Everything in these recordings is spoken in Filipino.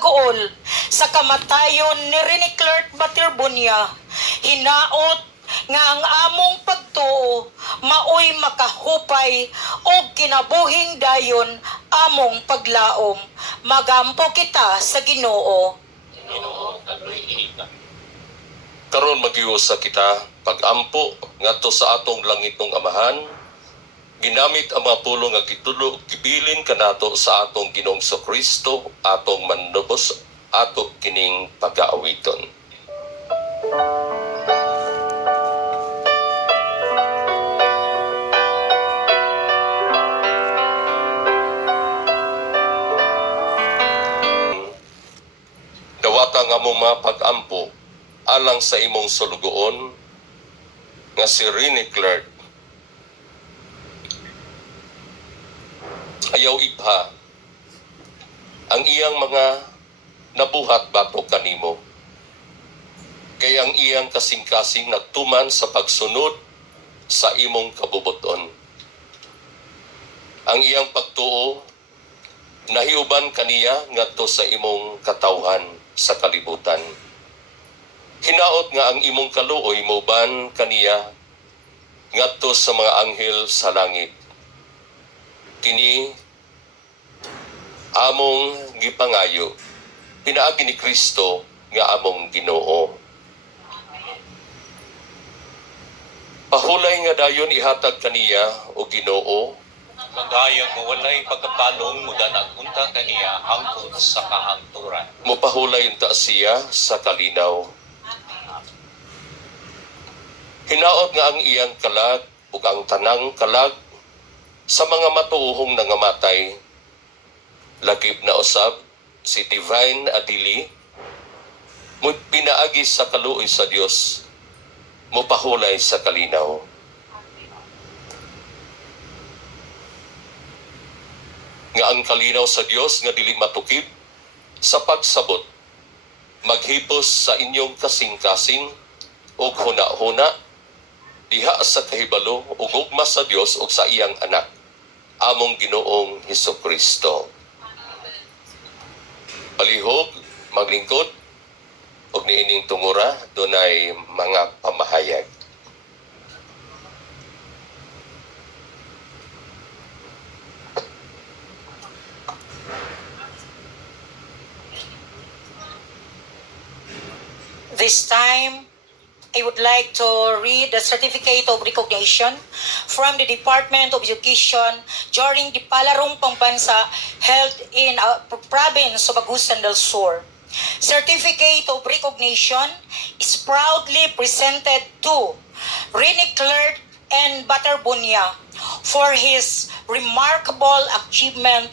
Gool sa kamatayon ni Rene Clark Batirbunya, hinaot nga ang among pagtuo maoy makahupay o kinabuhing dayon among paglaom. Magampo kita sa Ginoo. Karon magiusa kita pag-ampo ngadto sa atong langitong Amahan, ginamit ang mga pulong nga gitulo gibilin kanato sa atong Ginoong Kristo, atong manubos ato kining pag-aawiton. Dawata nga among mga pag-ampo alang sa imong sulugoon nga si Rene Clark. Ayaw ipha ang iyang mga nabuhat batok kanimo. Kay ang iyang kasing-kasing nagtuman sa pagsunod sa imong kabubuton. Ang iyang pagtuo nahiuban kaniya ngadto sa imong katawhan sa kalibutan. Hinaot nga ang imong kaluoy moban kaniya ngadto sa mga anghel sa langit. Kini among gipangayo pinaagi ni Kristo nga among Ginoo. Pahulay nga dayon ihatag kaniya o Ginoo, magayag mo walay pagkapalong mudanag unta kaniya hangtod sa kahangturan. mopahulay unta siya sa kalinaw. Hinaot nga ang iyang kalag ug ang tanang kalag sa mga matuohong nangamatay, lakip na usab si Divine Adili, mo pinaagi sa kaluoy sa Dios, mopahulay sa kalinaw. Nga ang kalinaw sa Dios nga dili matukib sa pagsabot, maghipos sa inyong kasing-kasing ug huna-huna diha sa kahibalo ug ugma sa Dios ug sa iyang anak, among Ginoong Hesukristo. Palihog, maglingkod, ug niining tungura, dunay mga pamahayag. This time, I would like to read the Certificate of Recognition from the Department of Education during the Palarong Pambansa held in province of Agusan del Sur. Certificate of Recognition is proudly presented to Rene Clark and Batirbunya for his remarkable achievement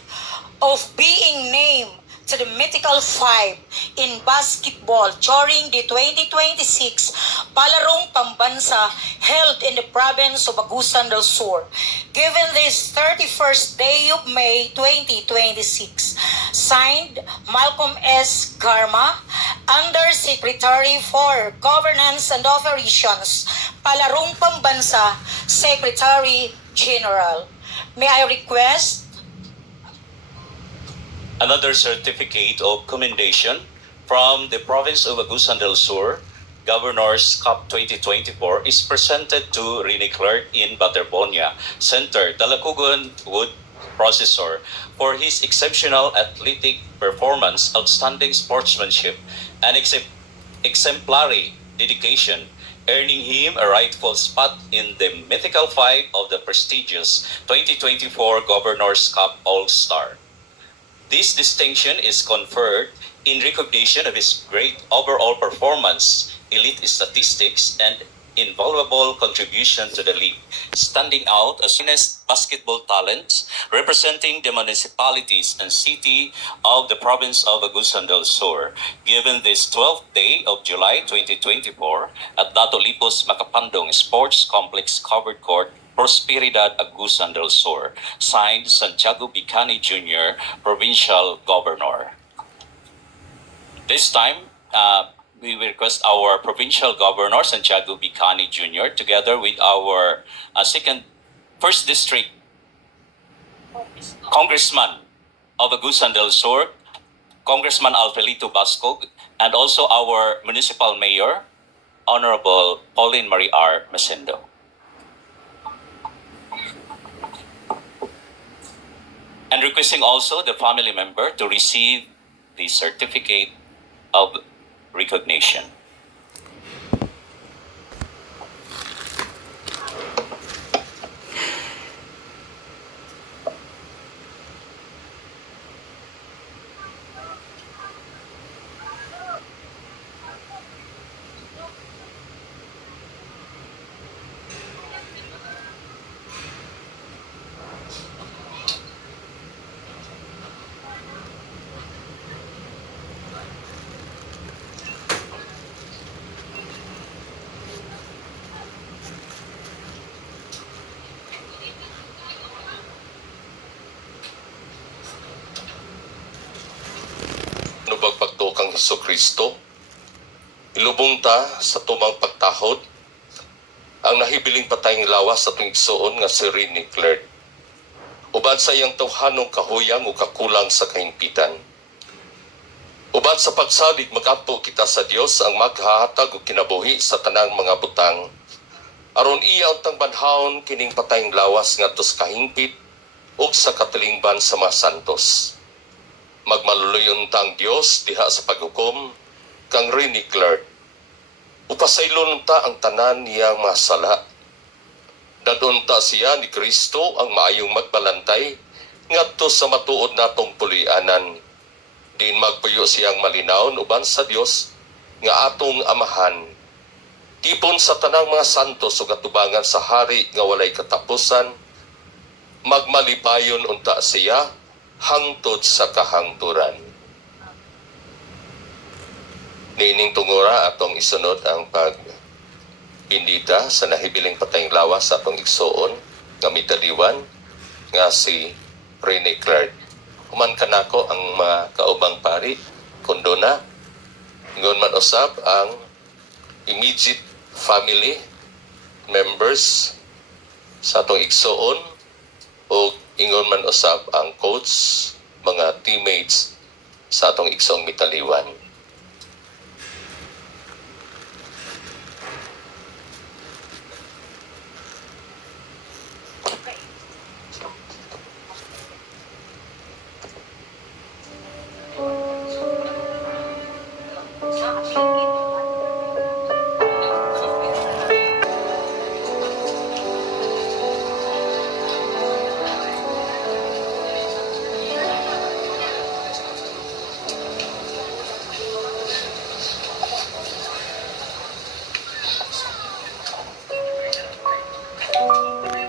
of being named to the Mythical Five in basketball during the 2026 Palarong Pambansa held in the province of Agusan del Sur, given this 31st day of May 2026. Signed, Malcolm S. Garma, Undersecretary for Governance and Operations, Palarong Pambansa, Secretary General. May I request Another certificate of commendation from the province of Agusan del Sur, Governor's Cup 2024 is presented to Rene Clark in Batirbunya Center, Talakugan Wood Processor, for his exceptional athletic performance, outstanding sportsmanship, and exemplary dedication, earning him a rightful spot in the Mythical Five of the prestigious 2024 Governor's Cup All-Star. This distinction is conferred in recognition of his great overall performance, elite statistics, and invaluable contribution to the league, standing out as finest basketball talents representing the municipalities and city of the province of Agusan del Sur, given this 12th day of July 2024 at Dato Lipos Macapandong Sports Complex Covered Court, Prosperidad, Agusan del Sur. Signed, Santiago Bicani Jr., Provincial Governor. This time, we will request our Provincial Governor, Santiago Bicani Jr., together with our first District Congressman of Agusan del Sur, Congressman Alfelito Bascog, and also our Municipal Mayor, Honorable Pauline Marie R. Masendo. And requesting also the family member to receive the certificate of recognition. Nubagpagto kang Hesus Kristo, ilubong ta sa tumang pagtahod, ang nahibiling patayng lawas sa tuwing igsoon nga si Rene Clerk. Uban sa iyang tawhanong kahuyang o kakulang sa kahimpitan. Uban sa pagsalig mag-apo kita sa Dios ang maghahatag o kinabuhi sa tanang mga butang. Aron iya untang banhaon kining patayng lawas ngadto sa kahimpit ug sa katilingban sa mga santos. Magmaluluyon tang Dios diha sa paghukom kang Rene Clerk. Upasaylon ta ang tanan niyang mga sala. Dadon ta siya ni Kristo ang maayong magbalantay ngadto sa matuod natong pulianan. Din magpuyo siyang malinawon uban sa Dios nga atong amahan. Tipon sa tanang mga santos ug atubangan sa hari nga walay katapusan, magmalipayon unta siya hangtod sa kahangturan. Nining tungura atong isunod ang pagbindita sa nahibiling patayng lawas sa atong igsoon nga mitaliwan nga si Rene Clerk. Human kanako ang mga kaubang pari, kondona, ingon man usab ang immediate family members sa atong igsoon o ingon man usab ang coach, mga teammates sa atong igsoong mitaliwan.